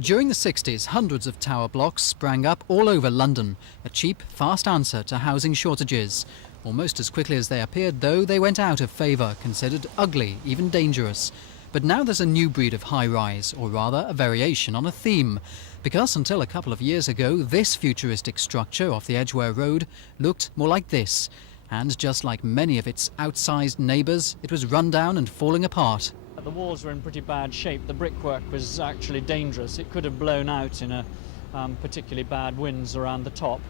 During the 60s, hundreds of tower blocks sprang up all over London, a cheap, fast answer to housing shortages. Almost as quickly as they appeared, though, they went out of favour, considered ugly, even dangerous. But now there's a new breed of high-rise, or rather a variation on a theme. Because until a couple of years ago, this futuristic structure off the Edgware Road looked more like this. And just like many of its outsized neighbours, it was run down and falling apart. The walls were in pretty bad shape. The brickwork was actually dangerous. It could have blown out in a particularly bad winds around the top.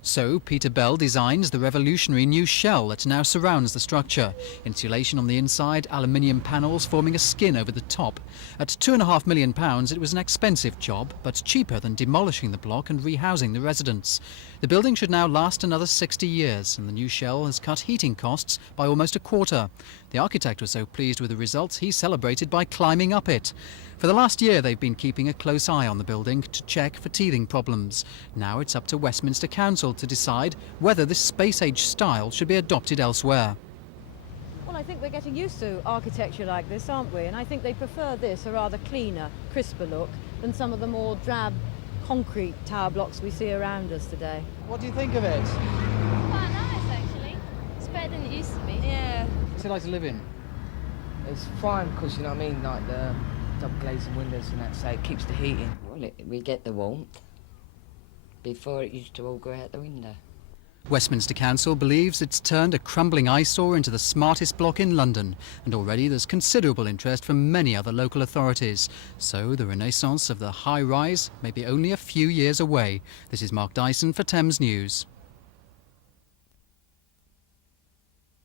So Peter Bell designs the revolutionary new shell that now surrounds the structure. Insulation on the inside, aluminium panels forming a skin over the top. At £2.5 million, it was an expensive job, but cheaper than demolishing the block and rehousing the residents. The building should now last another 60 years, and the new shell has cut heating costs by almost a quarter. The architect was so pleased with the results, he celebrated by climbing up it. For the last year, they've been keeping a close eye on the building to check for teething problems. Now it's up to Westminster Council to decide whether this space-age style should be adopted elsewhere. Well, I think we're getting used to architecture like this, aren't we? And I think they prefer this, a rather cleaner, crisper look, than some of the more drab concrete tower blocks we see around us today. What do you think of it? Quite nice, actually. It's better than it used to be. Yeah. What's it like to live in? It's fine because, you know what I mean, like the double glazing windows and that, so it keeps the heat in. Well, we get the warmth. Before it used to all go out the window. Westminster Council believes it's turned a crumbling eyesore into the smartest block in London, and already there's considerable interest from many other local authorities. So the renaissance of the high-rise may be only a few years away. This is Mark Dyson for Thames News.